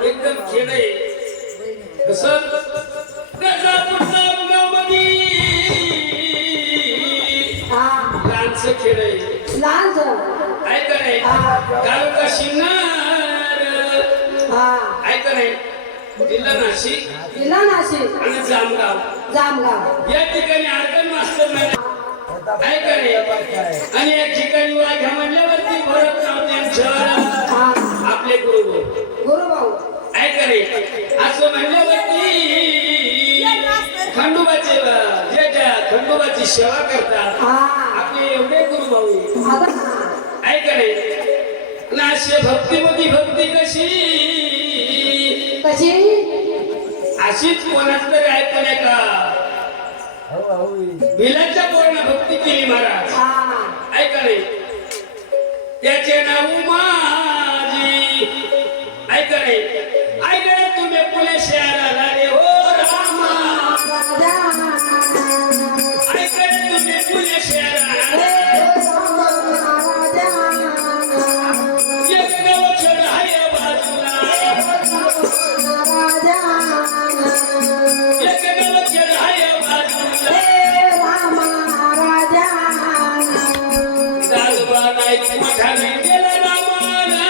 एकदम खेळ आहे कसं गजापूरच्या गावामध्ये लहानसं खेळ आहे ऐका नाही तालुका शिन्नर ऐका नाही जिल्हा नाशिक आणि जामगाव या ठिकाणी अर्गन मास्टर नाही ऐका नाही आणि या ठिकाणी वाघ्या म्हणल्यावरती भरतराव त्यांचं आपले गुरुभाऊ ऐका नाही असं म्हणल्यावरती खंडोबाची सेवा करतात आपले एवढे गुरुभाऊ ऐका नाही आणि अशी भक्तीमध्ये भक्ती कशी अशीच कोणाच तरी ऐका नाही का भिलाच्या पोरानं भक्ती केली महाराज ऐका नाही त्याचे नाव माझी ऐका नाही ऐका नाही तुम्ही पुणे शहराला रे हो रामा ऐका नाही तुम्ही पुणे शहराला एक गाव छड आहे बाजूला एक गाव छड आहे बाजूला दालवा नाही मोठा नाही गेला रामाला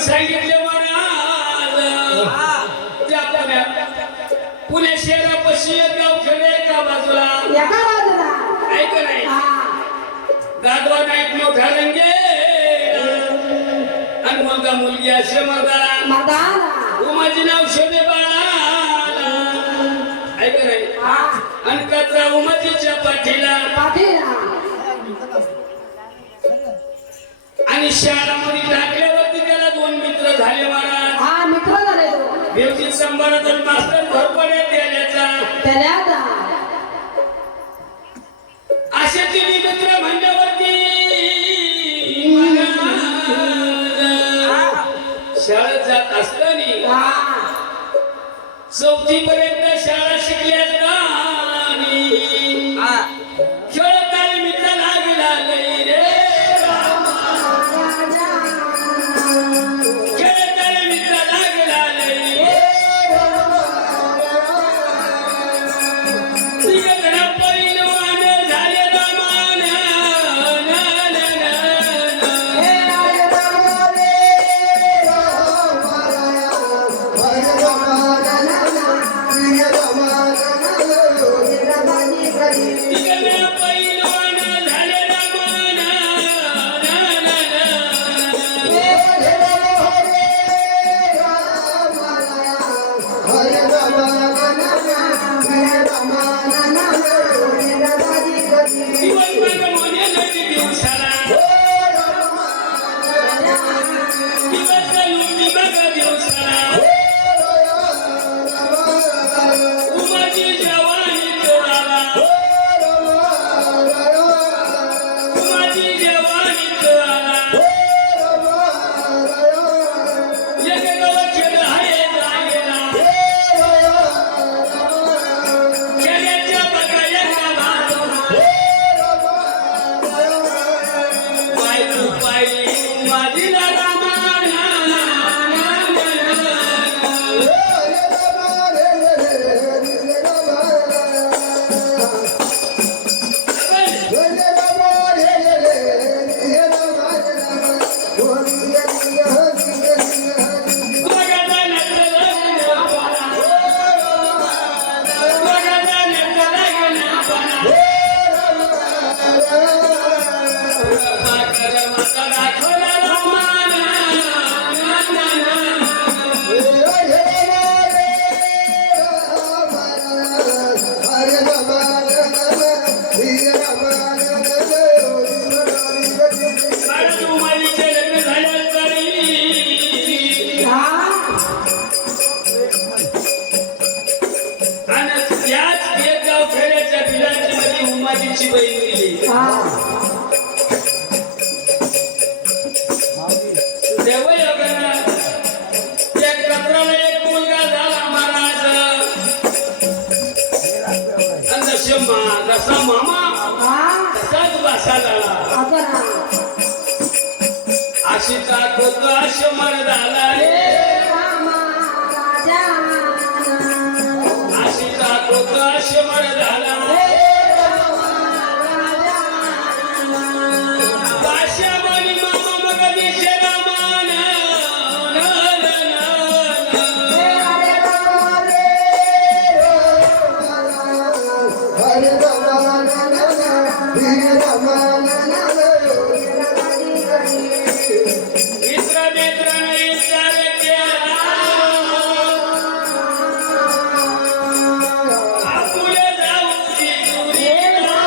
सांगितले मला पुणे शहरापाशी एक गाव खेडे एका बाजूला एका बाजूला ऐक नाही हा गादवा नाईट मोठा रंगे आणि मुलगा मुलगी असे मर्दाला मदाना उमाजी नाव शोधे बाळाला ऐक नाही हा आणि कचरा उमाजीच्या पाठीला पाठीला आणि शाळामध्ये टाकल्यावरती त्याला दोन मित्र झाले महाराज हा मित्र झाले तो देवजी संभारात मास्तर भरपड्या द्यायचा त्याला आता असे तिन्ही मित्र म्हणल्यावरती शाळेत जात असताना हा चौथी पर्यंत शाळा शिकल्या खेळताना मित्र लागला लई रे खेळताना मित्र लागला लई तिकडे पहिलवान झाले रमान तिकडे पहिलवान झाले रमान दिवसभर मोने नदी दिवसाला दिवस लुटी बघा दिवसाला उमाजी जवानी तोडाला उमाजी जवानी तोडाला एक गावाचे आहे जागेला खेड्याच्या बघा एका बाजूला पायू पायी उमाजीला रामाना उमाजीची बहीण दिली देवयोगानं त्या कत्राला एक मुलगा झाला महाराज आणि जसा मामा तसाच बसाला अशी ताकद अशी मर्दाला अशी ताकद अशी मर्दाला बादशाहवाणी मामा मग दिशे रामान मित्र मित्राने विचार केला आपुले जाऊ जेजुरीला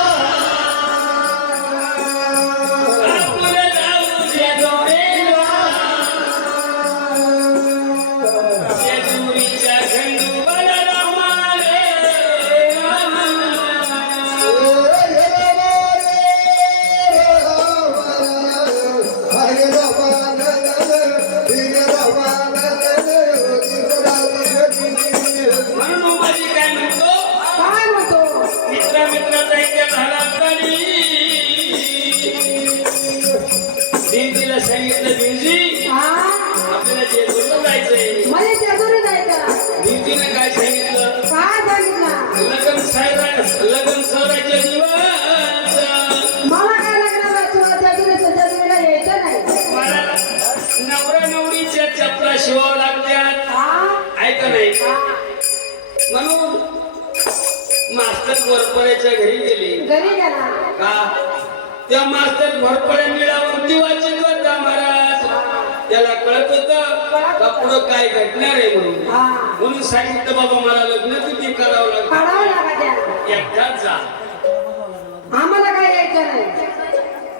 आपुले जाऊ जेजुरीला जेजुरीच्या खंडोबाला रामाले म्हणून उमाजी काय म्हणतो काय म्हणतो मित्र मित्राचा इथे झाला असताना दिंडीला सांगितलं दिंडी हा आपल्याला जेजुरीला जायचंय मला जेजुरी जायचं दिंडीने काय सांगितलं काय सांगितलं लग्न सरायचे दिवस मला काय लागणार तुला जेजुरीला यायचं नाही मला नवरा नवरीच्या चपला शिवावं लागतात हा ऐका नाही हा म्हणून मास्तर घोरपड्याच्या घरी गेले घरी गेला का त्या मास्तर घोरपड्या निळावरती वाचित होता महाराज त्याला कळत होतं का पुढं काय घडणार आहे म्हणून हा म्हणून सांगितलं बाबा मला लग्न किती करावं लागतं काढावं लागा त्या एकटाच जा आम्हाला काय यायचं नाही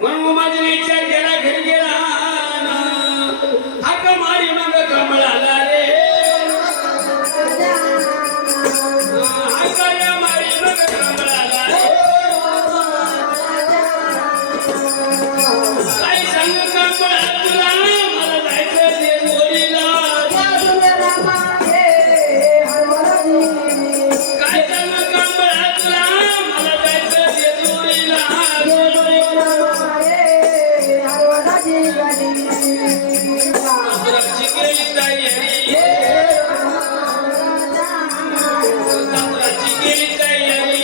म्हणून माझ्या विचार गेला घरी गेला हाक मारी मग कमळाला रे हाक मारी मग कमळाला रे काय सांग कमळा तुला मला जायचं ते जोडीला काय सांग कमळा तुला मला जायचं ते जोडीला सासराची गेली तयारी सासराची गेली तयारी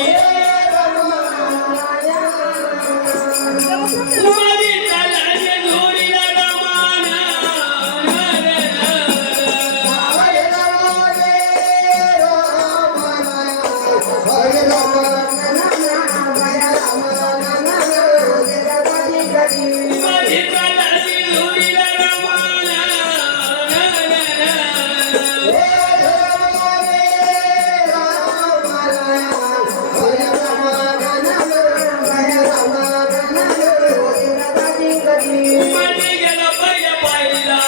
माझी चालायची जोडीला रमाना माझी चालायची जोडीला रमाना माझी गेला पहिल्या पायरीला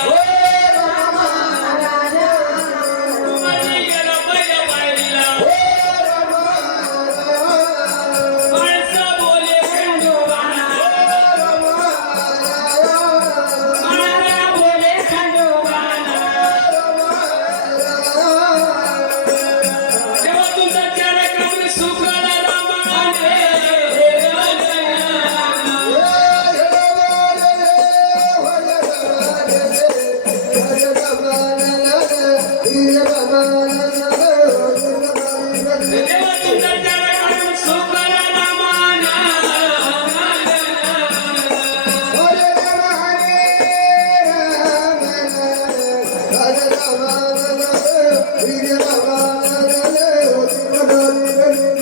माझी गेला पहिल्या पायरीला माणसं बोले खंडोबाना माणसं बोले खंडोबाना तेव्हा तुमचा चेहरा कमी सुखाला रमाने तेव्हा तुमचा चेहरा कमी सुखाला रमाना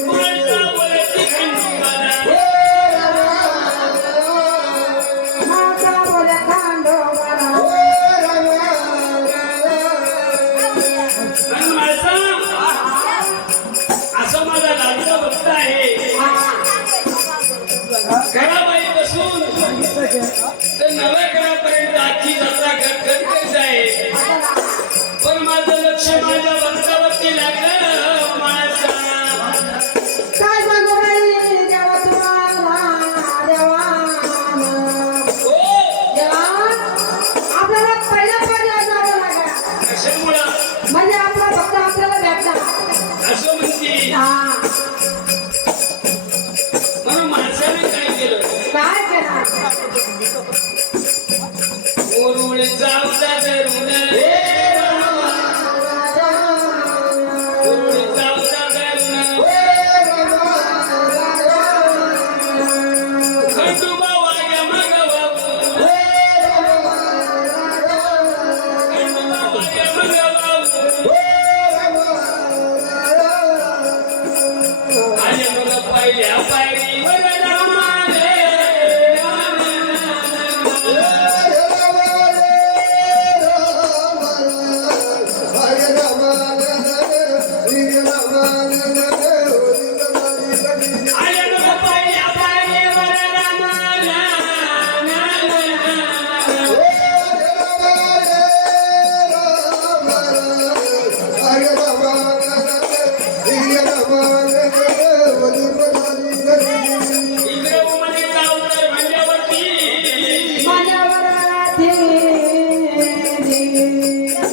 माणसं बोले ती खंडोबाना पण माणसा असं माझा लाडका भक्त आहे घराबाई बसून तर नव्या घरापर्यंत आजची जत्रा घटघट आहे पण माझं लक्ष माझ्या भक्तावरती लागलं माणसा काय सांगू बाई देवा तुम्हाला देवा हो देवा आपल्याला पहिल्या पहिल्या जावं लागला कशामुळं म्हणजे आपला भक्त आपल्याला भेटला असं म्हणते हा म्हणून माणसाने काय केलं काय केला ओरुळ जाऊचा धरून ओरुळ जाऊचा धरून खंडोबा वाग्या मग वाहू खंडोबा वाग्या मग वाहू आले मग पहिल्या पायरीवर रामाले आले मग पहिल्या पायरीवर रामाला इकडे उमने जाऊ तर म्हणल्यावरती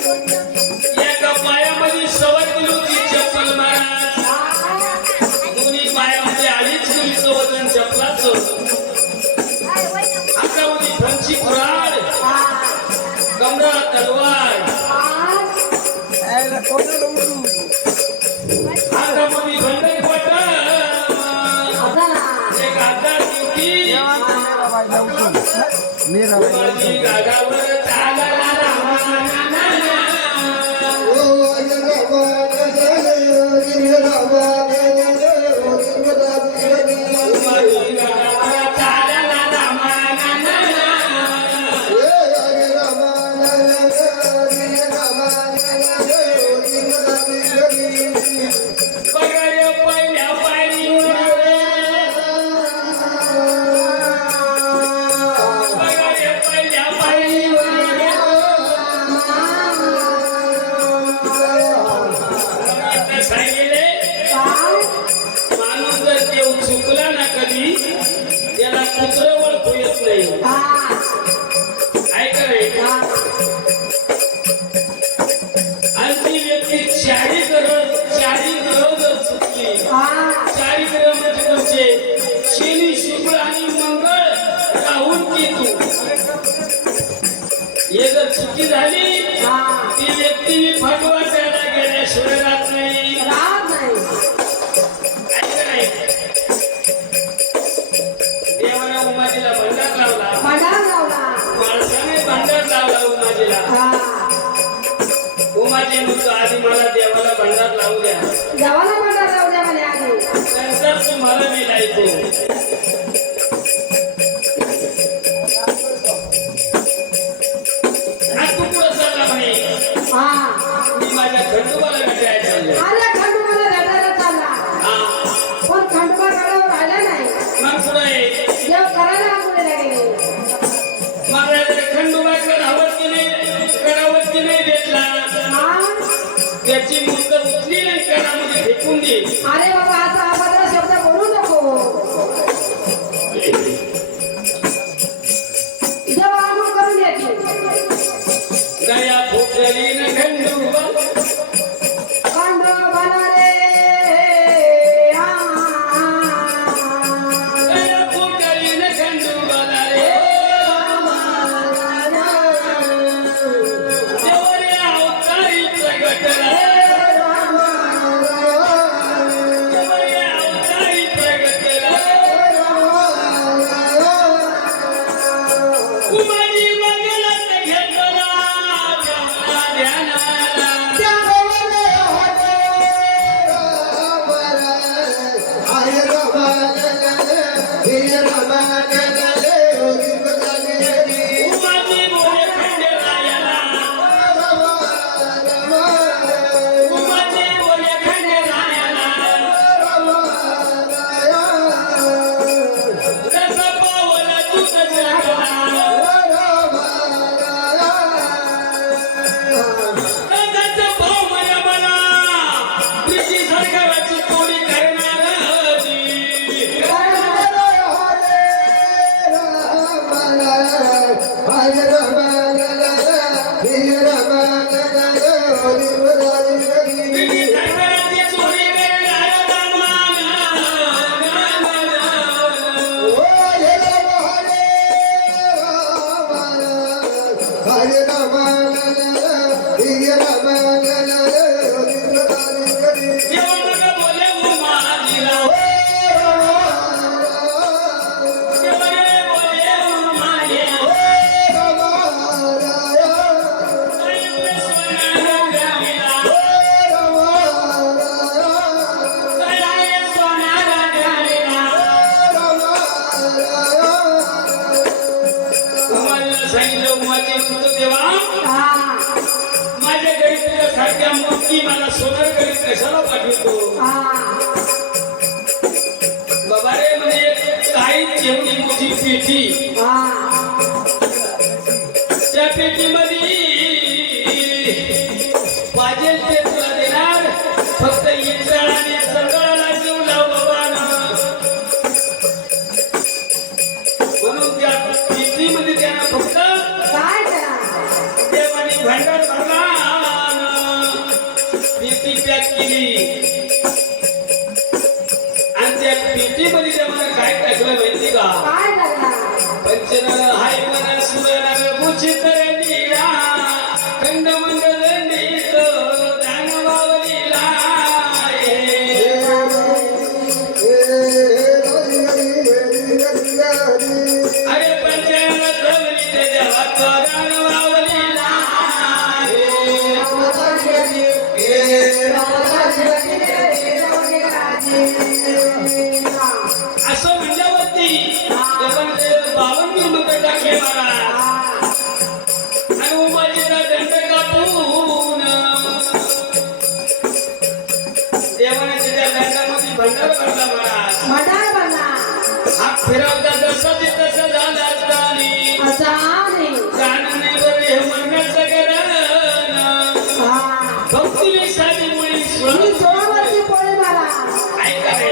एका पायामध्ये सवय दिली होती चप्पल महाराज दोन्ही पायामध्ये अडीच किलोचं वजन चपलाचं हातामध्ये फणसी खुराड कमरा तलवार हातामध्ये बंधन कोटा एक हातात ड्युटी माझी गागावर चालला रामा कुत्रं ओळखू येत नाही हा ऐका नाही हा आणि ती व्यक्ती चारी ग्रह जर चुकली चारी ग्रह म्हणजे तुमचे शनी शुक्र आणि मंगळ राहून केतू हे जर चुकी झाली ती व्यक्ती फटवा त्याला गेल्याशिवाय राहत नाही राहत नाही ऐका नाही देवाला उमाजीला भंडार लावला भंडार लावला माणसाने भंडार लावला उमाजीला हा उमाजी म्हणतो आधी मला देवाला भंडार लावू द्या देवाला भंडार लावू द्या म्हणे आधी नंतर तुम्हाला मी लायतो आज तू पुढे चालला म्हणे हा मी माझ्या खंडोबाला भेटायला चाललो आल्या खंडोबाला भेटायला चालला हा पण खंडोबा गडावर आला नाही मग पुढे देव करायला आंघोळीला गेले महाराज खंडोबाकडे करावरती नाही भेटला हा त्याची मूर्त उचली नाही करामध्ये फेकून दे अरे बाबा आता अभद्र शब्द बोलू नको देव आंघोळ करून येते गया फुटली न खंडोबा खंडोबाला रे गया फुटली न खंडोबाला रे देवरे अवतारी प्रगटला देवरे अवतारी प्रगटला कुमारी बगलात घेतला ध्यानाला कुमारी बोले खंडेरायाला कुमारी बोले खंडेरायाला रस पावला तुझ जगला रसाचा भाव मला मला प्रीती सरकाराची कोणी करणार प्रीती सरकाराची चोरी करणार देवाला बोले उमाजीला देवाला बोले उमाजीला सांगितलं उमाजी म्हणतो देवा माझ्या घरी तुझ्यासारख्या मूर्ती मला सोनार घरी कशाला पाठवतो बाबा रे म्हणे काही जेवढी मोठी पेटी त्या पेटीमध्ये पाहिजे ते तुला देणार फक्त इंद्राला आणि संगळाला जीव लाव बाबा म्हणून त्या पेटीमध्ये त्यांना फक्त काय करा देवानी भांडार भरला पेटी पॅक केली आणि त्या पेटीमध्ये देवाला काय टाकलं माहिती का काय करा पंचनर हाय मन सुरनर मुचित नीला खंड मंडल नीत दानवावलीला अरे पंचनर धवली ते देवाचा दानवावलीला असं म्हणल्यावरती बावन्न मकर टाकले मला आणि उमाजीचा दंड कापून देवाने त्याच्या दंडामध्ये भंडार भरला मला भंडार बनला हात फिरवता जसं ते तसं झालं असतानी असा नाही जाणं नाही बरं हे मरण्याचं कारण भक्तीने साधी मुळी मी स्वरूप जोरावरती पोळी मारा ऐका रे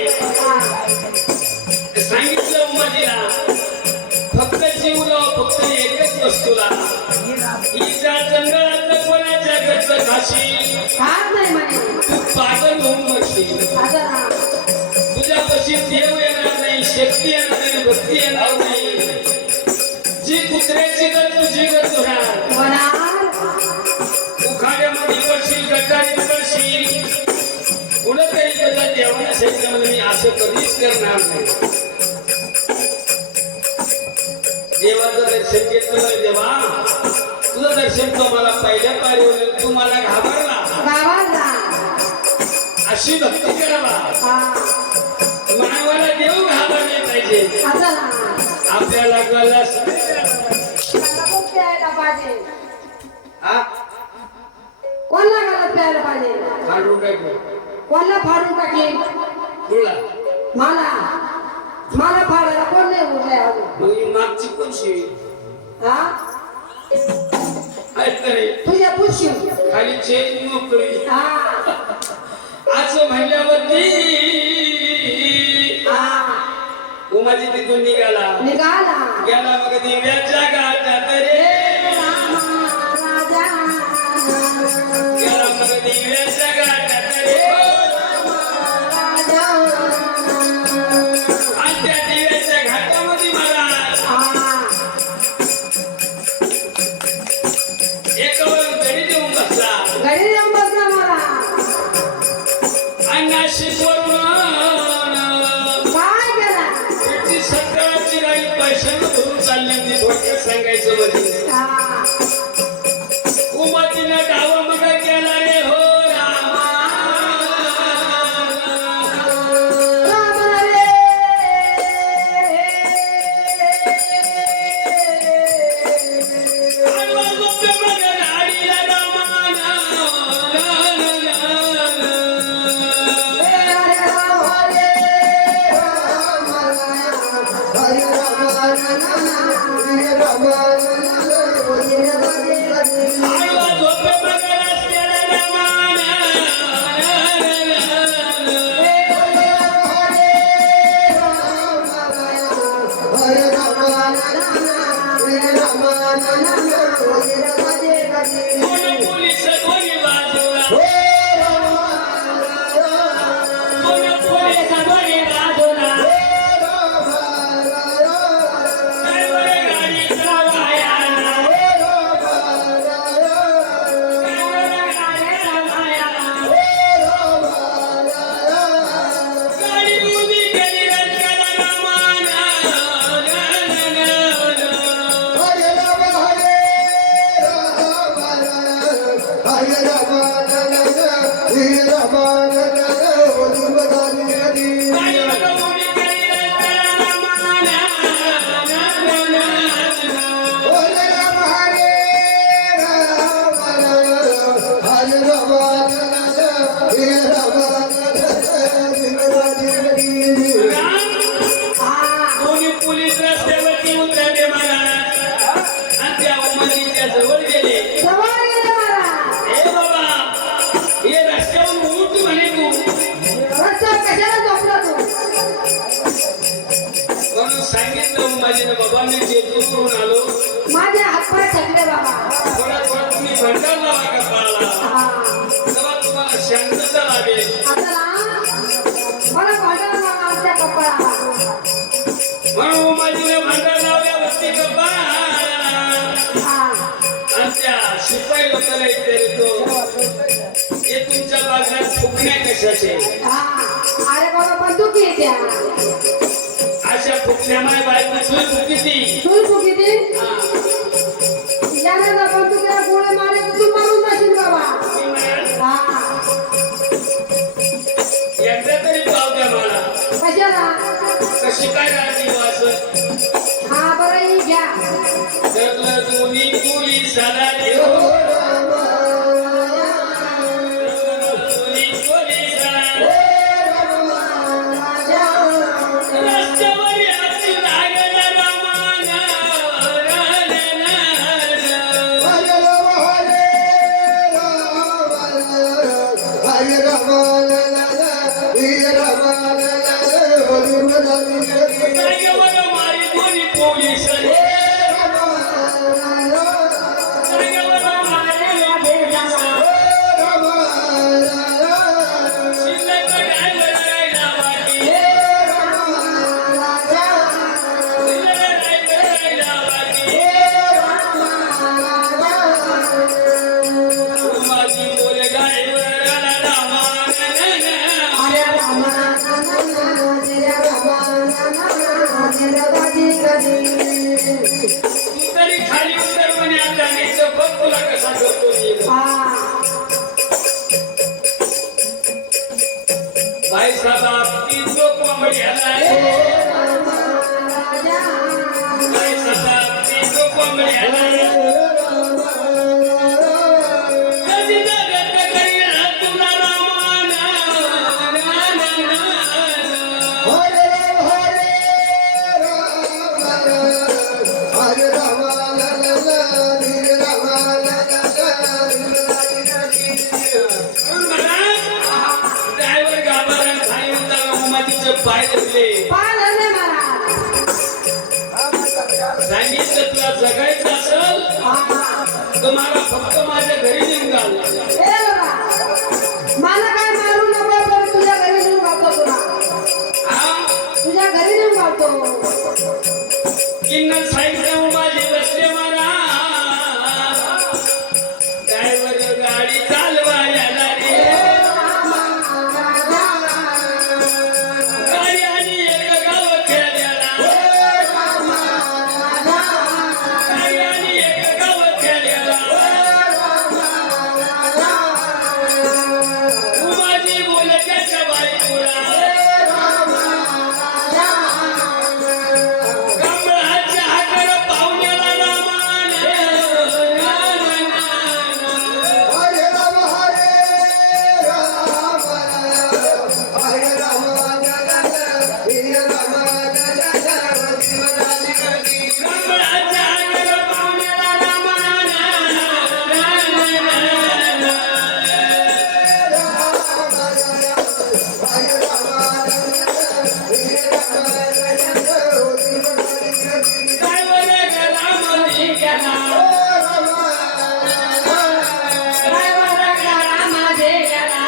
सांगितलं उमाजीला खाशील खात नाही म्हणे तू पागल होऊन मरशील असं ना तुझ्या पशी देव येणार नाही शक्ती येणार नाही भक्ती येणार नाही जी कुत्र्याची गत तुझी गत होणार होणार उखाड्यामध्ये पडशील गटारीत पडशील पुढं काही तुझ्या देवाला सांगितलं मी असं कधीच करणार नाही देवाचं दर्शन घेतलं देवा तुझं दर्शन तो मला पहिल्या पायरीवर तू मला घाबरला गावाला अशी भक्ती करावा हा मानवाला देव घाबरले पाहिजे असं ना आपल्याला गलस मला पण प्यायला पाहिजे हा कोणला गलत प्यायला पाहिजे काढून टाकू कोणला फाडून टाकेल तुला मला मला फाडायला कोण नाही उरलंय अजून मग ही मागची पण शिवी हा ऐक रे तुझ्या पुशी खाली चेन मोकळी हा असं म्हणल्यावरती हा उमाजी तिथून निघाला निघाला गेला मग दिव्याच्या गाठात रे राजा गेला मग दिव्याच्या गाठात रे राजा आणि त्या दिव्याच्या घाटामध्ये महाराज एकावर गडी देऊन बसला घरी येऊन बसला मला आणि नाशिकवरून काय केला ती सकाळची गाडी पैशानं भरून चालली होती थोडक्यात सांगायचं म्हणजे हा उमातीनं डावा मग केला रे हो रामा राम रे आडवा झोपे मग गाडीला रामाना आडवा झोपे मग रस्त्याला रामाना दोन पोलीस दोन्ही बाजूला दोन पोलीस दोन्ही बाजूला ड्रायव्हर गाडी चालवायला गाडी उभी केली रस्त्याला रामाना गाडी उभी केली रस्त्याला रामाना दोन्ही पोलीस रस्त्यावरती उतरले महाराज आणि त्या उमाजीच्या जवळ गेले ए बाबा हे रस्त्यावर उठ म्हणे तू म्हणून सांगितलं उमाजीनं बाबा मी जेजूरवरून आलो माझे हातपाय थकले बाबा थोडा थोडा तुम्ही भंडार लावा कपाळाला तेव्हा तुम्हाला शांतता लाभेल आता ना मला भांडण लावा आमच्या कपाळाला म्हणून उमाजीने भंडार लावल्यावरती कपाळाला आणि त्या शिपाई लोकांना विचारतो हे तुमच्या बाजारात फुकण्या कशाचे अरे बाबा बंदूक येत्या अशा फुकण्या माय बायको सुई फुकीती तू फुकिती याने जर बंदुकीला गोळे मारे तर तू मारून जाशील बाबा हा एकदा तरी पाव द्या मला कशाला कशी काय राहते हो असं हा बरं ही घ्या तर दोन्ही पोलिसाला देव दोन्ही पोलिसाला रस्त्यावर याची लागला रामाना जागेवर मारी दोन्ही पोलीस जागेवर मारलेल्या पोलिसाला तू तरी खाली उतर म्हणे आता नाही तर बघ तुला कसा करतो मी. बाई साहेब ती जो कोंबडी आलाय बाई साहेब ती जो कोंबडी आलाय कधी जगत करील तुला रामाना ड्रायव्हर गाभारण खाली उतरला उमाजीचे पाय धरले सांगितलं तुला जगायचं असेल तर मला फक्त माझ्या घरी नेऊन घाल. मला काय मारू नको पण तुझ्या घरी नेऊन घालतो तुला. तुझ्या घरी नेऊन घालतो. किन्नर साहित्य उमाजी बसले मला ड्रायव्हर गाडी चालवायला रे गाडी आणि एक गाव खेळल्याला गाडी आणि एक गाव खेळल्याला उमाजी बोले त्याच्या बायकोला कमळाच्या हाकर पाहुण्याला रामाने कमळाच्या हाकर पाहुण्याला ड्रायव्हर घरामध्ये गेला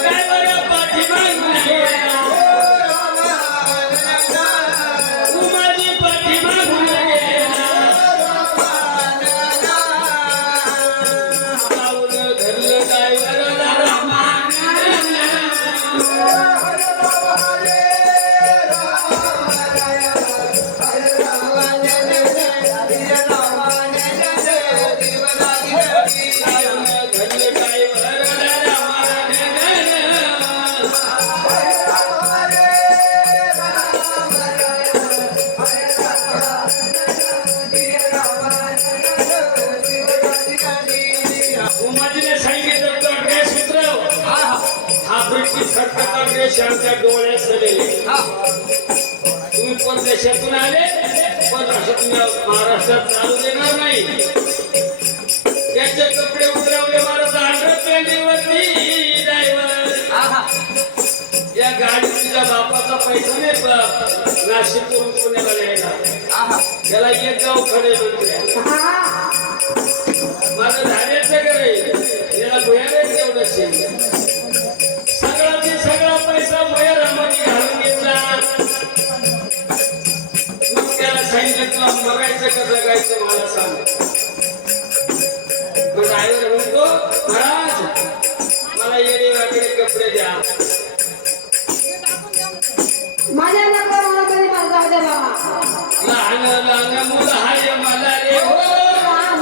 ड्रायव्हर पाठीमागून गेला उमाजी पाठीमागून गेला पाऊलं धरलं ड्रायव्हरला उमाजीने सांगितलं तो ड्रेस उतरव. हा ब्रिटिश सरकारचा ड्रेस आमच्या डोळ्यात सजले. तुम्ही परदेशातून आले परदेशातून महाराष्ट्रात चालू देणार नाही. त्याचे कपडे उतरवले मला 100 ड्रायव्हर या गाडी तुझ्या बापाचा पैसा नाही नाशिकवरून पुण्याला न्यायला त्याला एक गाव खडे बनले माझं धान्याचं घर आहे याला भुयारे तेवढंच सगळा पैसा भुयारामध्ये घालून घेतला. मग त्याला सांगितलं तुला मरायचं का जगायचं मला सांग. ड्रायव्हर म्हणतो महाराज मला येणे वाकडे कपडे द्या. माझ्या नका मला तरी माझा द्या बाबा. लहान लहान मुलं हाय मला रे हो लहान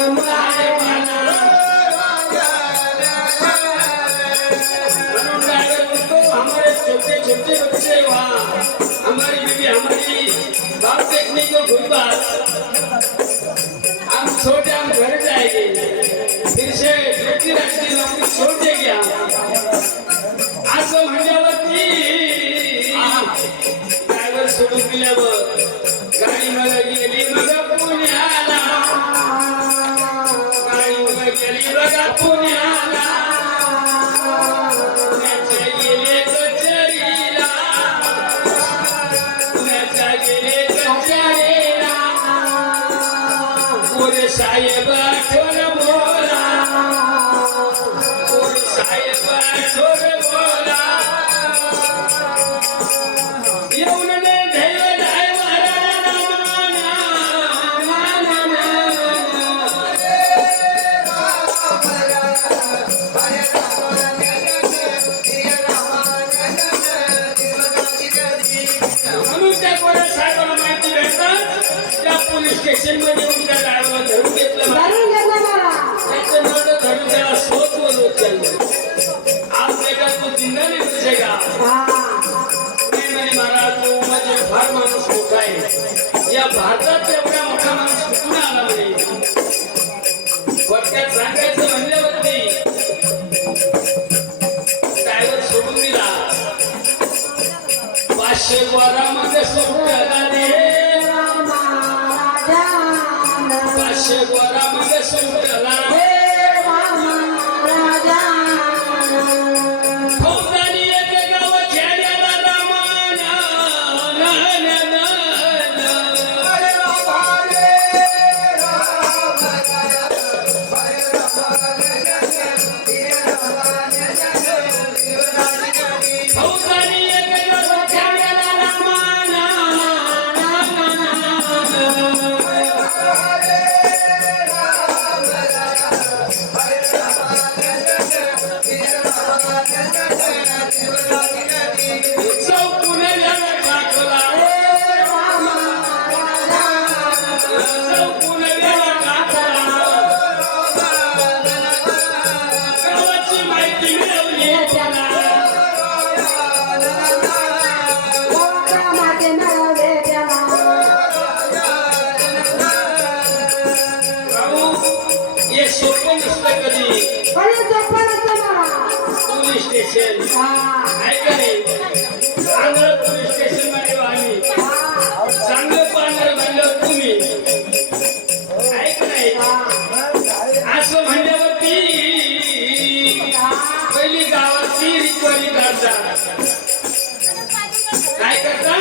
मुलं हाय मला म्हणून ड्रायव्हर म्हणतो हमारे छोटे छोटे बच्चे वहाँ हमारी बीवी हमारी बाप देखने को घूमबाज हम छोटे हम घर जाएंगे फिर से बेटी रखती नौकरी छोड़ देगी हम असं म्हणल्यावरती ड्रायव्हर सोडून दिल्यावर गाडी मला गेली मग पुण्याला गाडी मला गेली बघा पुण्याला पुण्याच्या गेले कचेरीला पुण्याच्या गेले कचेरीला पोरे साहेब आठवण बोला पोरे साहेब आठवण बोला येऊन पोलीस स्टेशन मध्ये येऊन त्या ड्रायव्हरला धरून घेतलं महाराज. धरून घेतलं मला. त्याचं नट धरून त्याला सोचवर उचललं. आज बेटा तू जिंदा नाही तुझे का नाही म्हणे महाराज तू म्हणजे फार माणूस मोठा आहे. या भारतात एवढा मोठा माणूस कुठून आला म्हणे. वरत्यात सांगायचं म्हणल्यावरती ड्रायव्हर सोडून दिला. 500 गोरामध्ये सुटला रे 500 गोरामध्ये सुटला फौजदारी एक गाव खेड्याला रामाना फौजदारी एक गाव खेड्याला रामाना चौकून याला टाकला चौकून याला टाकला गावाची माहिती मिळवली त्याला भाऊ हे सोपं नसतं कधी. पोलीस स्टेशन ऐका रे चांगलं पोलीस स्टेशन मध्ये आम्ही चांगलं पाहणार म्हणलं तुम्ही ऐक नाही असं म्हणल्यावरती पहिली गावाची रिकव्हरी करता काय करता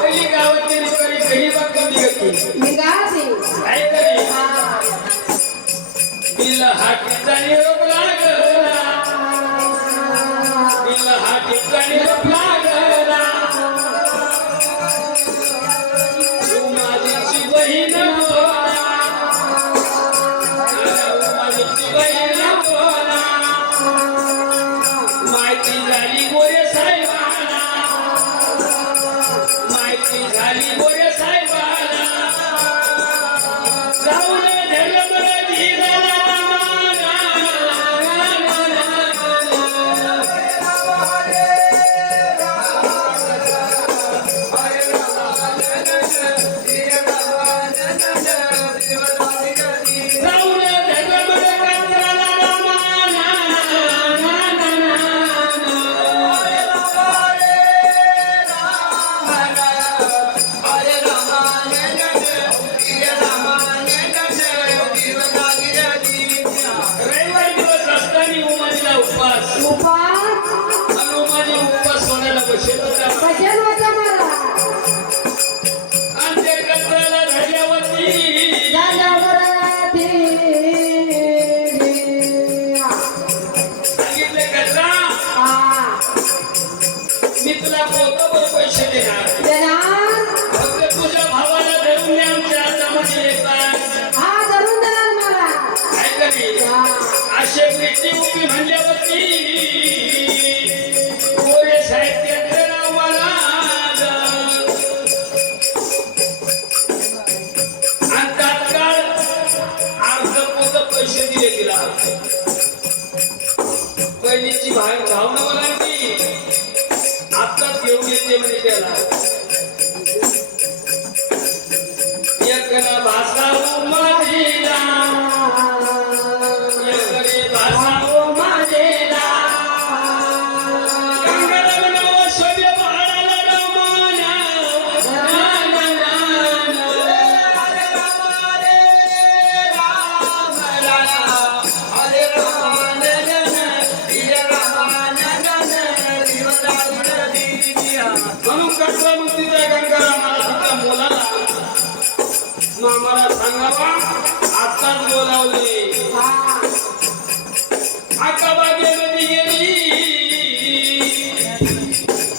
पहिली गावाची रिकव्हरी घरी बघून निघती ऐक रे दिल हातीचा निरोप लागला दिल हातीचा निरोप लागला तू माझीची बहीण बोला माझीची बहीण बोला माहिती झाली गोरे साहेबाला माहिती झाली गोरे साहेबाला जाऊन मी तुला पोतावर पैसे देणार फक्त तुझ्या भावाला धरून दे आमच्या हातामध्ये येतात काय करी असे पेटी उभी म्हणल्यावरती गोरे साहित्याचं नाव मला आणि तात्काळ अर्ध पोत पैसे दिले तिला पहिलीची भावना मला आत्ताच घेऊन येते म्हणजे त्याला एकला भाषा माझीला एकले भाषा माझेला गंगाराम नाव शोभे बाळाला रमाना म्हणून कसला मग तिचा गंगारामाला तिच्या मुलाला मामाला सांगावा आत्ताच बोलावले आका बागेमध्ये गेली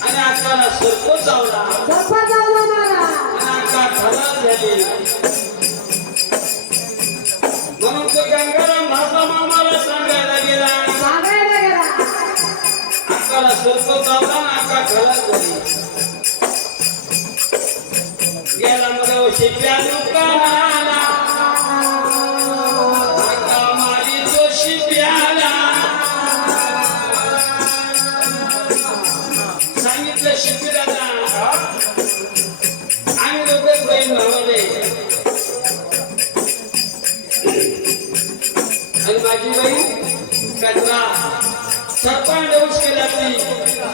आणि आकाला सर्प चावला आणि आका खराब झाली म्हणून तो गंगाराम भाषा मामाला सांगायला गेला आकाला सर्प चावला आणि आका खराब झाली गेला मग मावशी प्यालो कामाला कामाली जोशी प्याला सांगितलं शिबिराला आम्ही दोघे बहीण भावाने आणि माझी बहीण कचरा सरपण डोस केला ती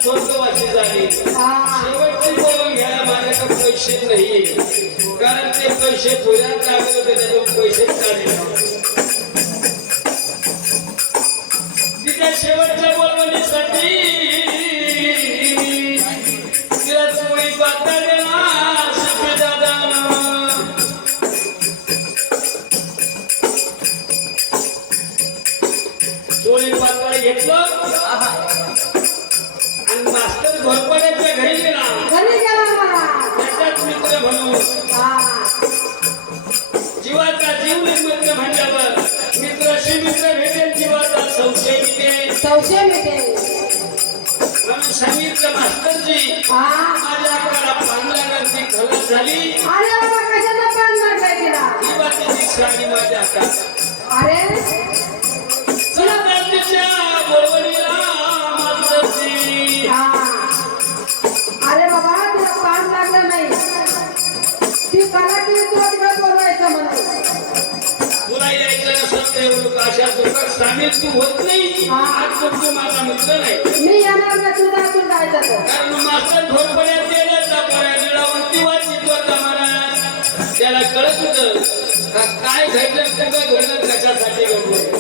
स्वर्गवासी झाली शेवटची बोलून घ्यायला माझ्याकडे पैसे नाही कारण ते पैसे थोड्यात लागले होते त्याच्यावर पैसेच काढले तिच्या शेवटच्या बोलवणीसाठी तिला चोळी पाता देणार चोळी पातळ घेतलं आणि मास्तर घोरपड्याच्या घरी गेला त्याच्यात मित्र म्हणून जीवाचा जीव मित्र म्हणल्यावर मित्राशी मित्र भेटेल जीवाचा संशय मिटेल म्हणून सांगितलं मास्तरजी माझ्या अकराला पान लागली खलास झाली ही बातची साडी माझ्या हातात अरे बाबा तुला पान लागलं नाही ती कला केली तुला तिकडे बोलवायचं म्हणून तुला यायचं नसत ते अशा दुःखात सामील तू होत नाही आज तू माझा मित्र नाही मी येणार नाही तुझा तू जायचं कारण मास्तर घोरपड्यात गेलं निळावंती वाचित होता महाराज त्याला कळत होतं काय घडलं कुठं घडलं कशासाठी घडलं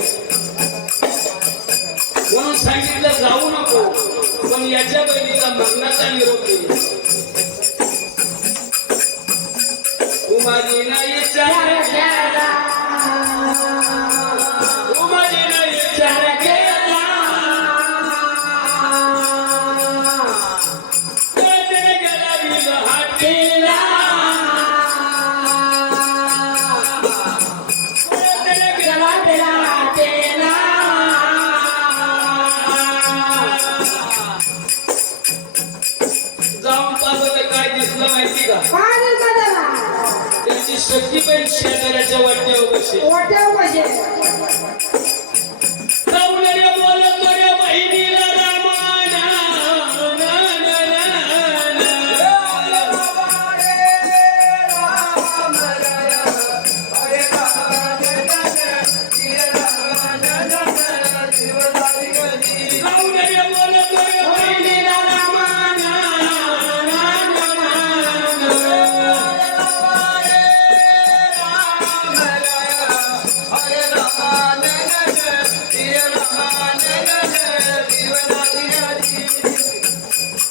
म्हणून सांगितलं जाऊ नको पण याच्या बहिणीला मरणाचा निरोप दिला उमाजीला विचार केला उमाजीला विचार केला गेला बिल हाटेला गेला हाटेला जाऊन पाहतो तर काय दिसलं माहिती का त्याची सखी पण शेजाऱ्याच्या वाट्यावर बसे जाऊन रे बोलतो रे बहिणीला रामाना जाऊन रे बोलतो रे बहिणीला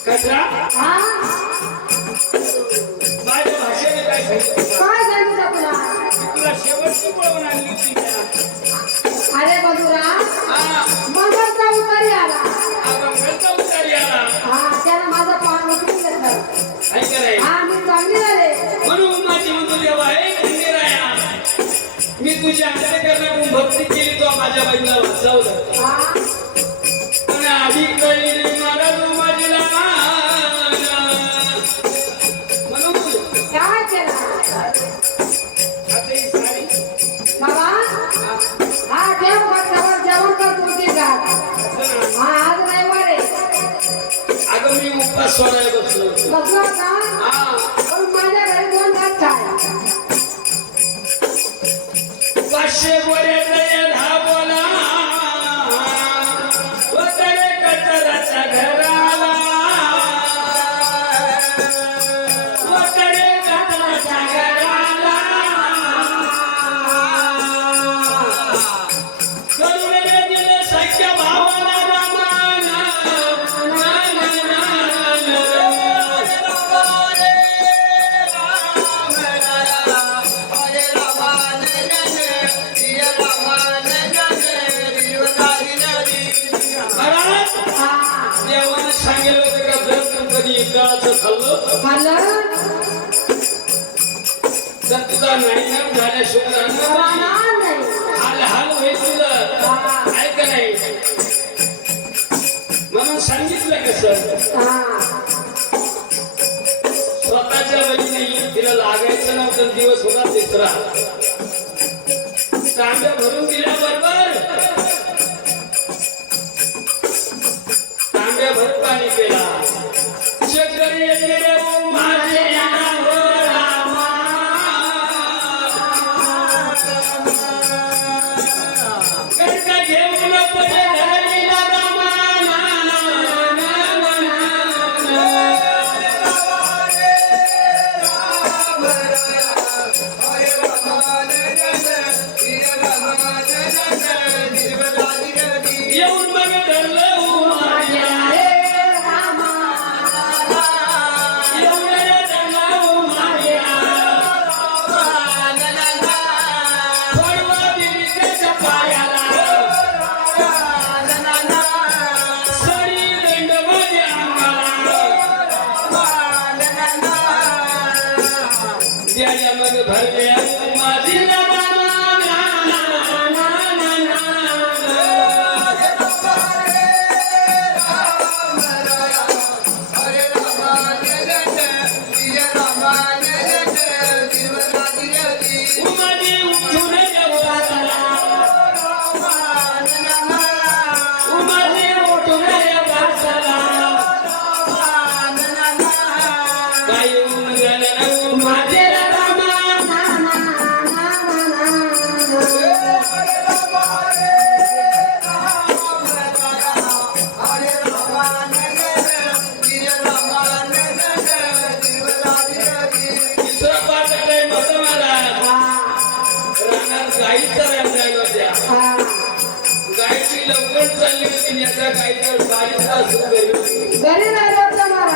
कचरा माझ्या भाषेने काय सांगितलं तुला शेवटची बोलवून आणली होती अरे मधुरा मगरचा उतारी आला उतारी आला त्यानं माझं पान उचलून घेतलं मी चांगली झाले म्हणून माझी म्हणतो देवा हे खंडेराया मी तुझ्या अंतःकरणातून भक्ती केली तो माझ्या बाईला वाचवलं पण आधी कळली मला तू माझीला म्हणून काय केलं आता ही साडी बाबा हा ठेव खात्यावर जेवण कर तुझी गाठ आज रविवार आहे अगं मी उपवास सोडायला बसलो का पण माझ्या घरी 2 घात खाय 500 गोरे दहा बोला वगैरे कचराच्या घराला वगैरे कचराच्या घराला करुणे दिले सख्या भावाला रामाना देवाने सांगितलं होतं का जर तू कधी इकडचं खाल्लं तर तुझा नाही झाल्याशिवाय हाल हाल होईल तुझं ऐक नाही म्हणून सांगितलं कसं स्वतःच्या कोणाच्या बहिणी तिला लागायचं नव्हतं दिवस होता तिसरा तांब्या भरून दिल्याबरोबर तांब्या भर पाणी केला चक्कर येते रे ओ माझे हो रामा करता घेऊन पडे धरणीला रामा येऊन मग धरलं ओ माझ्या येऊन रे धरलं ओ माझ्या पडवा दिली त्याच्या पायाला सरी दंड माझ्या अंगाला द्याया मग भरल्या माझी गायची लवकर चालली होती याचा गायचं बारीक तास घरी नाही जात मला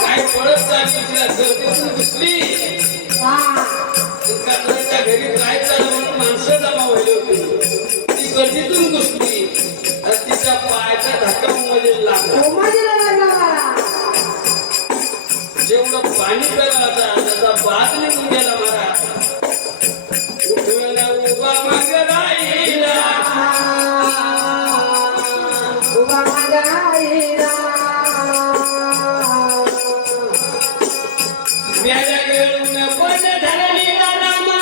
काय पळत चालली तिला गर्दीतून दिसली कचऱ्याच्या घरी काय चाललं म्हणून माणसं जमा व्हायली होती ती गर्दीतून घुसली आणि तिच्या पायाचा धक्का उमजला लागला जेवढं पाणी प्यायला होता त्याचा बाद निघून गेला मला उठवेला उभा मग राहिला उभा माझ्या आईला म्याला गेलून पण धरणीला रामा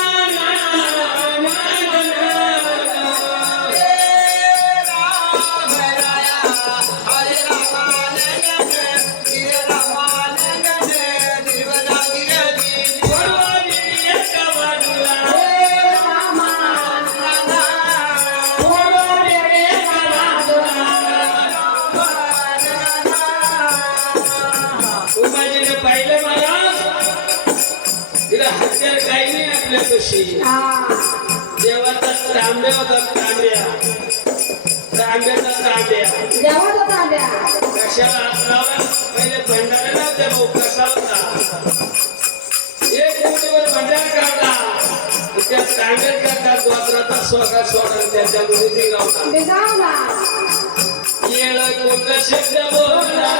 उमाजीने पाहिलं मला तिला हत्यार काही नाही आपल्यापाशी देवाचा तांब्या होता तांब्या कशाला असला पहिले भंडारा नव्हते भाऊ कसा होता एक मुठीवर भंडार काढला त्या तांब्यात करता द्वाराचा सोडा त्याच्यामध्ये निघावला येळ कोणता शब्द बोलला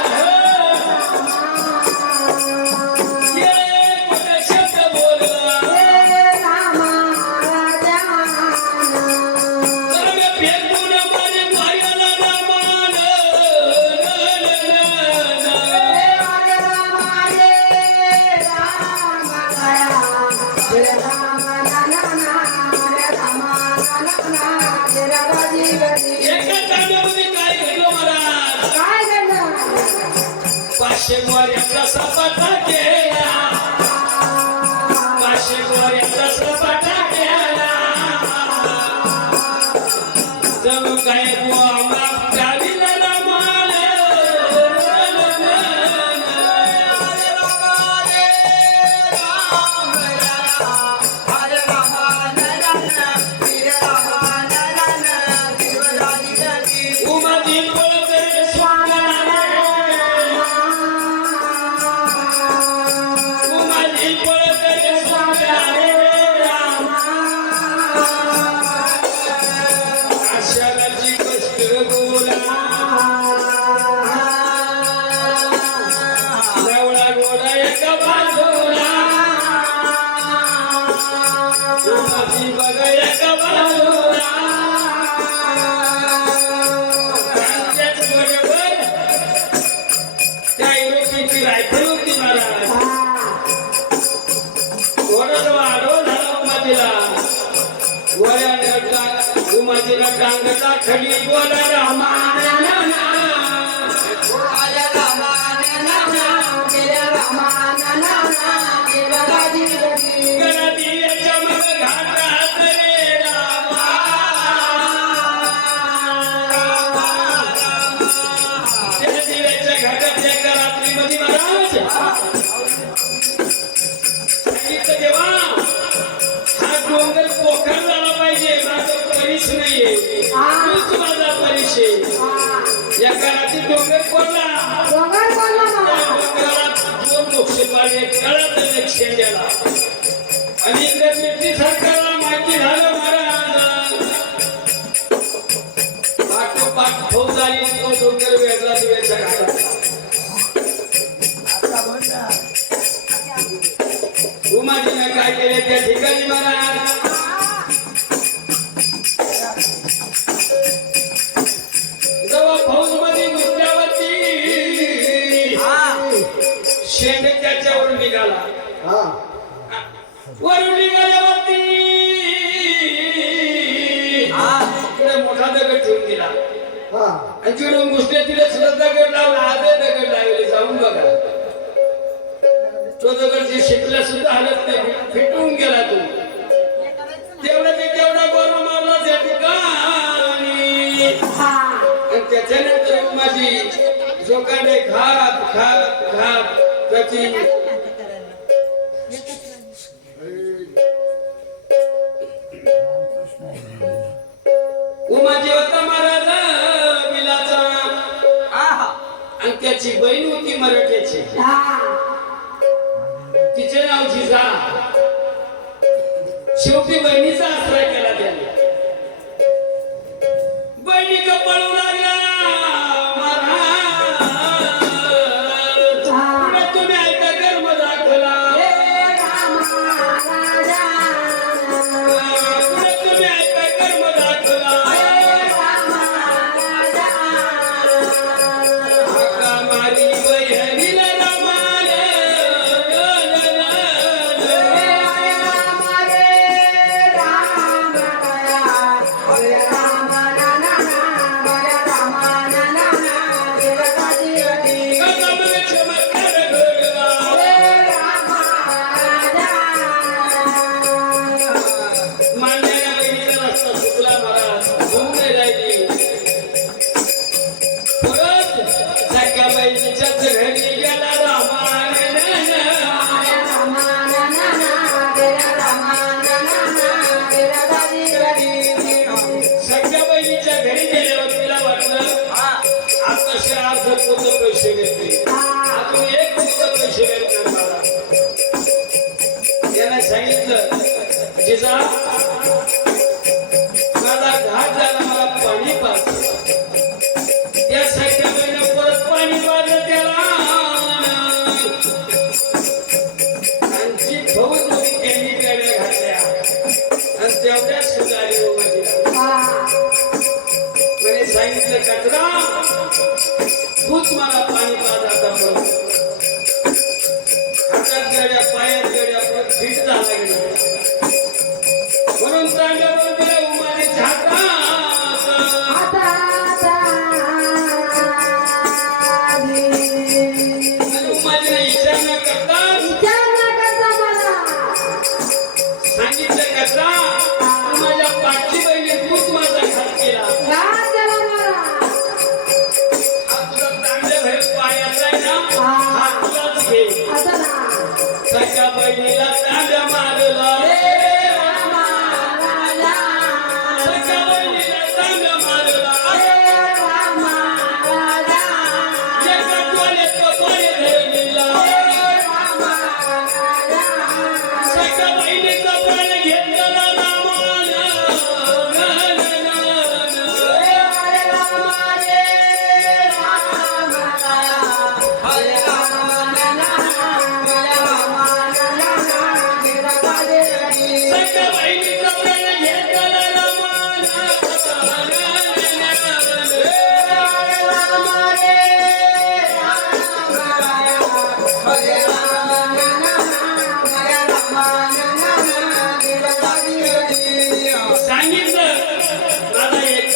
पाचशे सपाटा केला पाचशे सपाटा केला जणू काय माप गावीला रमाले उमाजी बोलते स्वामी टांगता खली बोल रामा गणतीच्या मग घाटात रे रामा त्या दिव्याच्या घाटात एका रात्रीमध्ये महाराज सांगितलं देवा हा डोंगर पोखर झाला पाहिजे माझा परिस नाहीये तूच माझा परिस आहे एका रात्री डोंगर पडला मोक्षपाने कळत शेंड्याला आणि इकडे ब्रिटिश सरकारला माहिती झालं महाराज पाठोपाठ फौज आली तो डोंगर वेगळा दिव्याच्या घाटात उमाजीने काय केले त्या ठिकाणी महाराज जेव्हा फौज मध्ये घुसल्यावरती शेंडे त्याच्यावरून निघाला वरून निघाल्यावरती इकडे मोठा दगड ठेवून दिला आणि चिडून घुसले तिला सुद्धा दगड लावला आजही दगड लागले जाऊन बघा तो दगड जे शिकला सुद्धा हलत नाही फिटून गेला तो तेवढा ते तेवढा बरोबर मारला त्या ठिकाणी आणि त्याच्यानंतर माझी जोकाने घात घात घात त्याची उमाजी होता महाराज बिलाचा आणि त्याची बहीण होती मराठ्याची तिचे नाव जिजा शेवटी बहिणीचा आश्रय केला त्याने बहिणी पळू लागला तुम्ही ऐका कर्म दाखला तुम्ही ऐका कर्म दाखला मारी बहिणीला रमाल मान्याला बहिणीचा रस्ता चुकला महाराज घेऊन नाही राहिली परत सख्या बहिणीच्याच घरी गेला रामान सख्या बहिणीच्या घरी गेल्यावर तिला वाटलं आता श्राद्ध पुढे पैसे घेतले अजून एक पुढे पैसे घेतले मला त्याने सांगितलं जिजा माझा घाट झाला मला पाणी पाज त्या सख्या बहिणी परत पाणी पाजलं त्याला आणि जी फौज होती त्यांनी गाड्या घातल्या आणि तेवढ्याच सुधारी म्हणे सांगितलं कचरा तूच मला पाणी पाज आता हातात गड्या पायात गड्या परत फिट झाला गेला म्हणून चांगलं बोलते उमाने उमाजीला विचार न करता सांगितलं कचरा तू माझ्या पाठची बहिणी तूच माझा घात केला हा तुला चांगले भैर पायाचा आहे ना हा तुलाच घे सख्या बहिणीला चांगल्या मारला सख्या बहिणीला चांगल्या मारला एका डोळ्यात कपाळे धरलीला सख्या बहिणीचा प्राण घेतला रामाला सख्या बहिणीचा प्राण घेतला सांगितलं माझा एक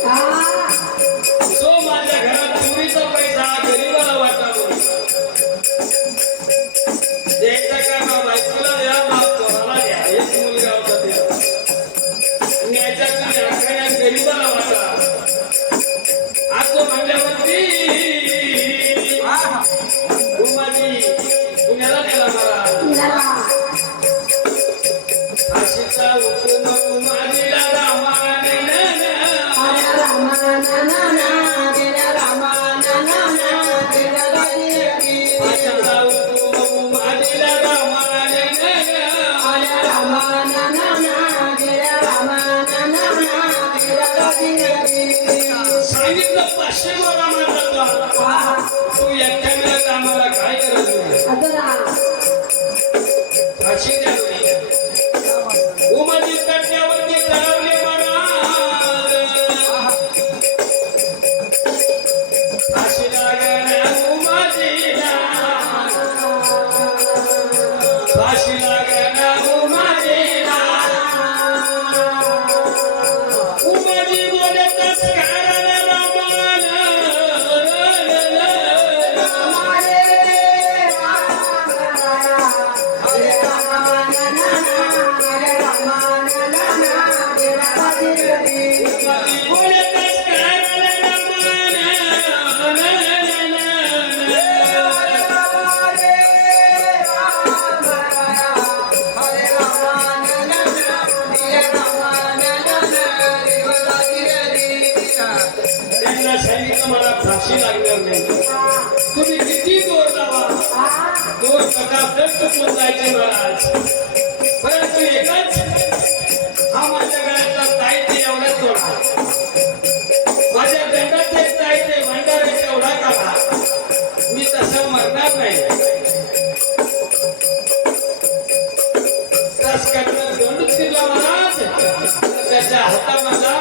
जो माझ्या घरात चोरीचा पैसा गरीबाला वाटावा द्यायचा का ना बायकोला द्या बाप पोराला द्या एक मुलगा होता द्या न्यायचा तुम्ही आखाड्यात गरीबाला वाटा असं म्हणल्यावरती उमाजी पुण्याला गेला मला आशीचा हुकुम उमाजीला सांगितलं 500 गोळा मारला तू एकट्या मिळत आम्हाला काय करायचं फाशी द्या उमाजी कट्ट्यावरती चढवले महाराज फाशी लागल्या उमाजीला फाशी लागल्या उमाजीला उमाजी बोलतच घराला रामाला त्यांना सांगितलं मला फाशी लागणार नाही तुम्ही किती दोर लावा दोर पटापट चुकून जायचे महाराज परंतु एकच हा माझ्या गळ्यातला ताईते एवढाच जोडा माझ्या दंडात एक ताईते भंडारे एवढा काढा मी तसं मरणार नाही तस करणं दोनच किल्ला महाराज त्याच्या हातामधला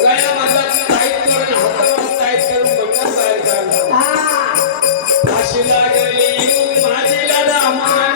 गळ्यामधला ताईत करून हातामध्ये ताईत करून बंडात बाहेर काढला फाशी लागली माझीला रामाना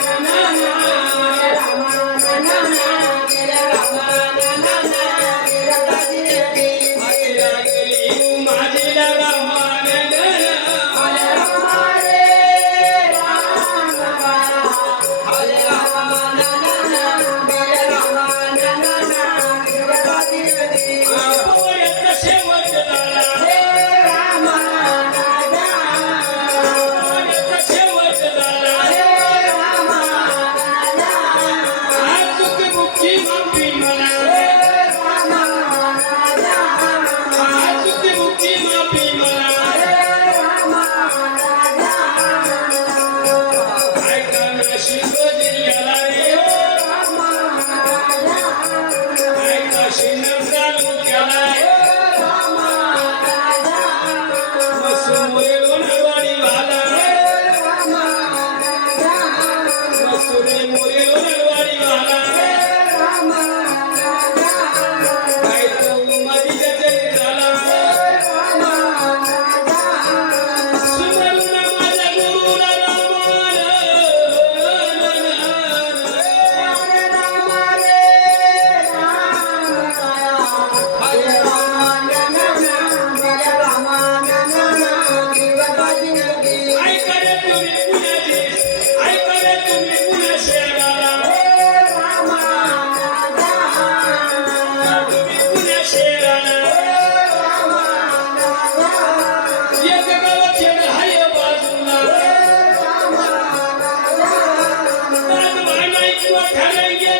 ठरेंगे